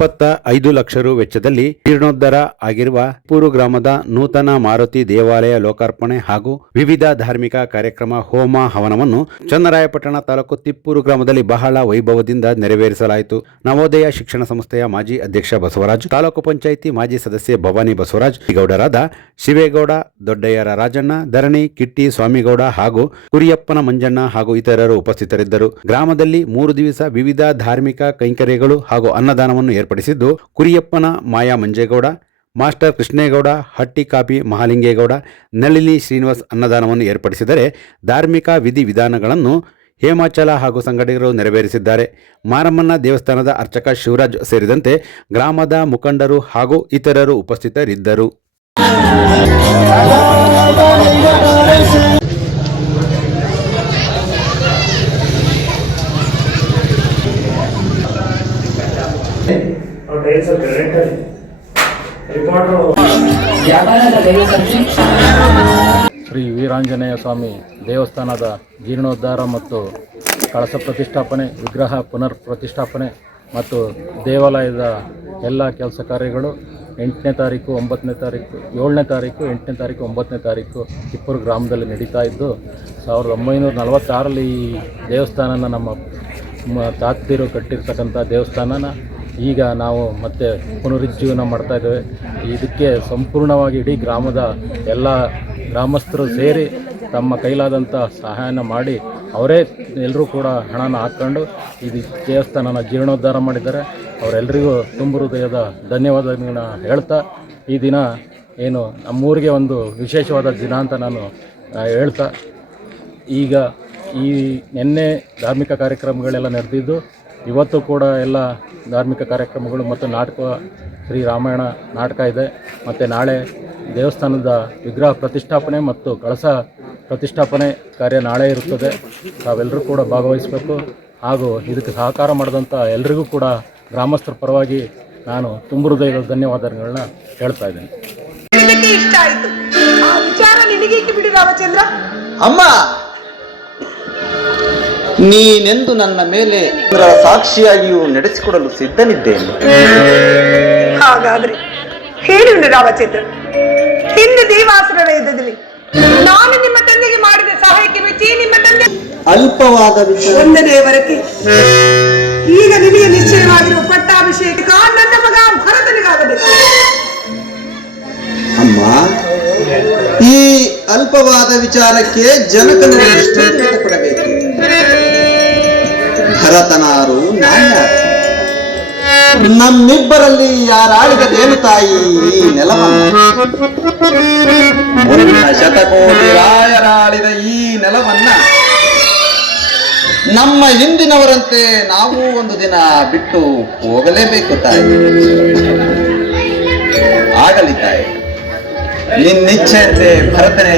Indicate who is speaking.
Speaker 1: ಇಪ್ಪತ್ತ ಐದು ಲಕ್ಷ ರು ವೆಚ್ಚದಲ್ಲಿ ಜೀರ್ಣೋದ್ಧಾರ ಆಗಿರುವ ಪೂರು ಗ್ರಾಮದ ನೂತನ ಮಾರುತಿ ದೇವಾಲಯ ಲೋಕಾರ್ಪಣೆ ಹಾಗೂ ವಿವಿಧ ಧಾರ್ಮಿಕ ಕಾರ್ಯಕ್ರಮ ಹೋಮ ಹವನವನ್ನು ಚನ್ನರಾಯಪಟ್ಟಣ ತಾಲೂಕು ತಿಪ್ಪೂರು ಗ್ರಾಮದಲ್ಲಿ ಬಹಳ ವೈಭವದಿಂದ ನೆರವೇರಿಸಲಾಯಿತು. ನವೋದಯ ಶಿಕ್ಷಣ ಸಂಸ್ಥೆಯ ಮಾಜಿ ಅಧ್ಯಕ್ಷ ಬಸವರಾಜ್, ತಾಲೂಕು ಪಂಚಾಯಿತಿ ಮಾಜಿ ಸದಸ್ಯೆ ಭವಾನಿ ಬಸವರಾಜ್ ಗೌಡರಾದ ಶಿವೇಗೌಡ, ದೊಡ್ಡಯ್ಯರ ರಾಜಣ್ಣ, ಧರಣಿ, ಕಿಟ್ಟಿ ಸ್ವಾಮಿಗೌಡ ಹಾಗೂ ಕುರಿಯಪ್ಪನ ಮಂಜಣ್ಣ ಹಾಗೂ ಇತರರು ಉಪಸ್ಥಿತರಿದ್ದರು. ಗ್ರಾಮದಲ್ಲಿ ಮೂರು ದಿವಸ ವಿವಿಧ ಧಾರ್ಮಿಕ ಕೈಂಕರ್ಯಗಳು ಹಾಗೂ ಅನ್ನದಾನವನ್ನು ಏರ್ಪಡಿಸಿದ್ದು ಕುರಿಯಪ್ಪನ ಮಾಯಾ ಮಂಜೇಗೌಡ, ಮಾಸ್ಟರ್ ಕೃಷ್ಣೇಗೌಡ ಹಟ್ಟಿ ಕಾಪಿ ಮಹಾಲಿಂಗೇಗೌಡ, ನಳಿನಿ ಶ್ರೀನಿವಾಸ್ ಅನ್ನದಾನವನ್ನು ಏರ್ಪಡಿಸಿದರೆ ಧಾರ್ಮಿಕ ವಿಧಿವಿಧಾನಗಳನ್ನು ಹೇಮಾಚಲ ಹಾಗೂ ಸಂಘಟಕರು ನೆರವೇರಿಸಿದ್ದಾರೆ. ಮಾರಮ್ಮನ ದೇವಸ್ಥಾನದ ಅರ್ಚಕ ಶಿವರಾಜ್ ಸೇರಿದಂತೆ ಗ್ರಾಮದ ಮುಖಂಡರು ಹಾಗೂ ಇತರರು ಉಪಸ್ಥಿತರಿದ್ದರು.
Speaker 2: ಶ್ರೀ ವೀರಾಂಜನೇಯ ಸ್ವಾಮಿ ದೇವಸ್ಥಾನದ ಜೀರ್ಣೋದ್ಧಾರ ಮತ್ತು ಕಳಸ ಪ್ರತಿಷ್ಠಾಪನೆ ವಿಗ್ರಹ ಪುನರ್ ಪ್ರತಿಷ್ಠಾಪನೆ ಮತ್ತು ದೇವಾಲಯದ ಎಲ್ಲ ಕೆಲಸ ಕಾರ್ಯಗಳು ಎಂಟನೇ ತಾರೀಕು ಒಂಬತ್ತನೇ ತಾರೀಕು ಏಳನೇ ತಾರೀಕು ಎಂಟನೇ ತಾರೀಕು ಒಂಬತ್ತನೇ ತಾರೀಕು ತಿಪ್ಪೂರು ಗ್ರಾಮದಲ್ಲಿ ನಡೀತಾ ಇದ್ದು ಸಾವಿರದ ಒಂಬೈನೂರ ನಲವತ್ತಾರಲ್ಲಿ ಈ ದೇವಸ್ಥಾನನ ನಮ್ಮ ತಾತ್ತೀರು ಕಟ್ಟಿರ್ತಕ್ಕಂಥ ದೇವಸ್ಥಾನನ ಈಗ ನಾವು ಮತ್ತೆ ಪುನರುಜ್ಜೀವನ ಮಾಡ್ತಾ ಇದ್ದೇವೆ. ಇದಕ್ಕೆ ಸಂಪೂರ್ಣವಾಗಿ ಇಡೀ ಗ್ರಾಮದ ಎಲ್ಲ ಗ್ರಾಮಸ್ಥರು ಸೇರಿ ತಮ್ಮ ಕೈಲಾದಂಥ ಸಹಾಯನ ಮಾಡಿ ಅವರೇ ಎಲ್ಲರೂ ಕೂಡ ಹಣನ ಹಾಕ್ಕೊಂಡು ಇದು ದೇವಸ್ಥಾನನ ಜೀರ್ಣೋದ್ಧಾರ ಮಾಡಿದ್ದಾರೆ. ಅವರೆಲ್ಲರಿಗೂ ತುಂಬ ಹೃದಯದ ಧನ್ಯವಾದಗಳನ್ನ ಹೇಳ್ತಾ ಈ ದಿನ ಏನು ನಮ್ಮೂರಿಗೆ ಒಂದು ವಿಶೇಷವಾದ ದಿನ ಅಂತ ನಾನು ಹೇಳ್ತಾ ಈಗ ಈ ನಿನ್ನೆ ಧಾರ್ಮಿಕ ಕಾರ್ಯಕ್ರಮಗಳೆಲ್ಲ ನಡೆದಿದ್ದು ಇವತ್ತು ಕೂಡ ಎಲ್ಲ ಧಾರ್ಮಿಕ ಕಾರ್ಯಕ್ರಮಗಳು ಮತ್ತು ನಾಟಕ ಶ್ರೀ ರಾಮಾಯಣ ನಾಟಕ ಇದೆ. ಮತ್ತು ನಾಳೆ ದೇವಸ್ಥಾನದ ವಿಗ್ರಹ ಪ್ರತಿಷ್ಠಾಪನೆ ಮತ್ತು ಕಳಸ ಪ್ರತಿಷ್ಠಾಪನೆ ಕಾರ್ಯ ನಾಳೆ ಇರುತ್ತದೆ. ತಾವೆಲ್ಲರೂ ಕೂಡ ಭಾಗವಹಿಸಬೇಕು. ಹಾಗೂ ಇದಕ್ಕೆ ಸಹಕಾರ ಮಾಡಿದಂಥ ಎಲ್ರಿಗೂ ಕೂಡ ಗ್ರಾಮಸ್ಥರ ಪರವಾಗಿ ನಾನು ತುಂಬ ಹೃದಯದ ಧನ್ಯವಾದಗಳನ್ನ ಹೇಳ್ತಾ ಇದ್ದೇನೆ.
Speaker 3: ನಿನಗೆ
Speaker 4: ನೀನೆಂದು ನನ್ನ ಮೇಲೆ ಸಾಕ್ಷಿಯಾಗಿಯೂ ನಡೆಸಿಕೊಡಲು ಸಿದ್ಧನಿದ್ದೇನೆ.
Speaker 3: ಹಾಗಾದ್ರೆ ಹೇಳು ರಾಮಚಂದ್ರ. ಹಿಂದೆ ದೇವಾಸುರ ಯುದ್ಧದಲ್ಲಿ ನಾನು ನಿಮ್ಮ ತಂದೆಗೆ ಮಾಡಿದ ಸಹಾಯಕ್ಕೆ ಮೆಚ್ಚಿ ನಿಮ್ಮ ತಂದೆ
Speaker 4: ಅಲ್ಪವಾದ
Speaker 3: ಒಂದನೇ ವರಕ್ಕೆ ಈಗ ನಿಮಗೆ ನಿಶ್ಚಯವಾಗಿರುವ ಪಟ್ಟಾಭಿಷೇಕ ನನ್ನ ಮಗ ಭರತನಿಗಾಗಬೇಕು.
Speaker 4: ಅಮ್ಮ ಈ ಅಲ್ಪವಾದ ವಿಚಾರಕ್ಕೆ ಜನಕನು ನಾನ್ಯಾರು ನಮ್ಮಿಬ್ಬರಲ್ಲಿ ಯಾರಾಳಿಗದೇನು ತಾಯಿ ಈ ನೆಲವನ್ನ ಶತಕೋಟಿ ರಾಯರಾಳಿದ ಈ ನೆಲವನ್ನ ನಮ್ಮ ಹಿಂದಿನವರಂತೆ ನಾವು ಒಂದು ದಿನ ಬಿಟ್ಟು ಹೋಗಲೇಬೇಕು ತಾಯಿ. ಆಗಲಿ ತಾಯಿ. ನಿನ್ನಿಚ್ಛೆಯಂತೆ ಭರತನೇ